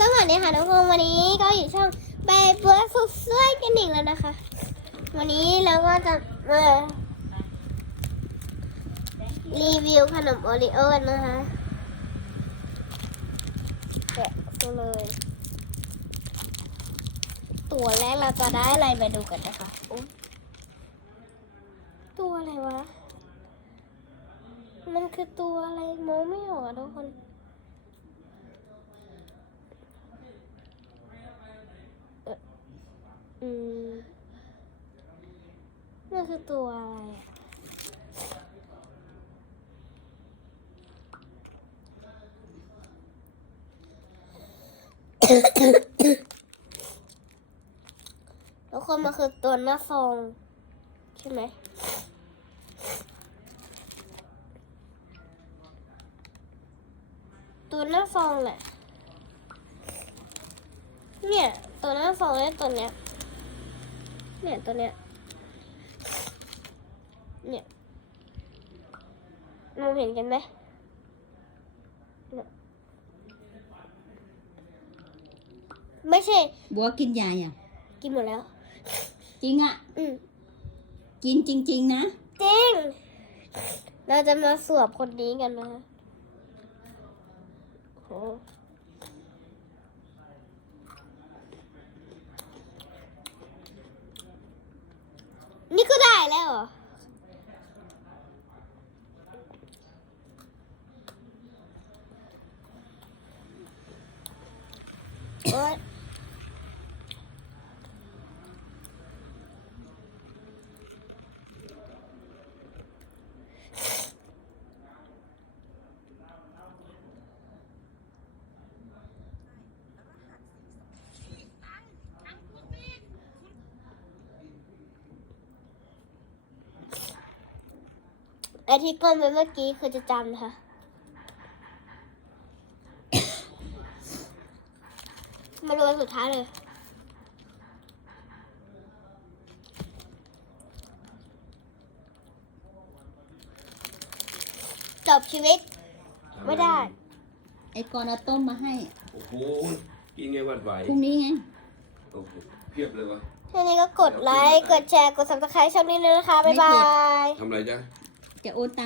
สวัสดีค่ะทุกคนวันนี้ก็อยู่ช่องใบบัวสุดสวยกันอีกแล้วนะคะ วันนี้เราก็จะมารีวิวขนมโอริโอกันนะคะแกะดูเลย ตัวแรกเราจะได้อะไรไปดูกันนะคะตัวอะไรวะ มันคือตัวอะไรมองไม่ออกอะทุกคน อืมนั่น คือตัวอะไรแล้วคนมันคือตัวหน้าฟองใช่ไหมตัวหน้าฟองแหละเนี่ย ตัวหน้าฟองเนี่ยตัวเนี้ยเนี่ยตัวเนี้ย เนี่ยมองเห็นกันไหมเนี่ยไม่ใช่ บัวกินยาอย่างกินหมดแล้ว จริงอะ อืมกินจริง ๆ นะ จริง เราจะมาสวบคนนี้กันนะโหนี่ก็ได้แล้วเหรอ อ๊ยไอที่ก้มไปเมื่อกี้คือจะจำนะคะ มาดูอันสุดท้ายเลย จบชีวิต ไม่ได้ ไอ้กอนเอาต้มมาให้โอ้โหกินไงหวัดไหวพรุ่งนี้ไง โอ้โหเพียบเลยวะทีนี้ก็กดไลค์ กดแชร์ กด subscribe ช่องนี้เลยนะคะ บ๊ายบาย ทำอะไรจ๊ะ จะโอนตัง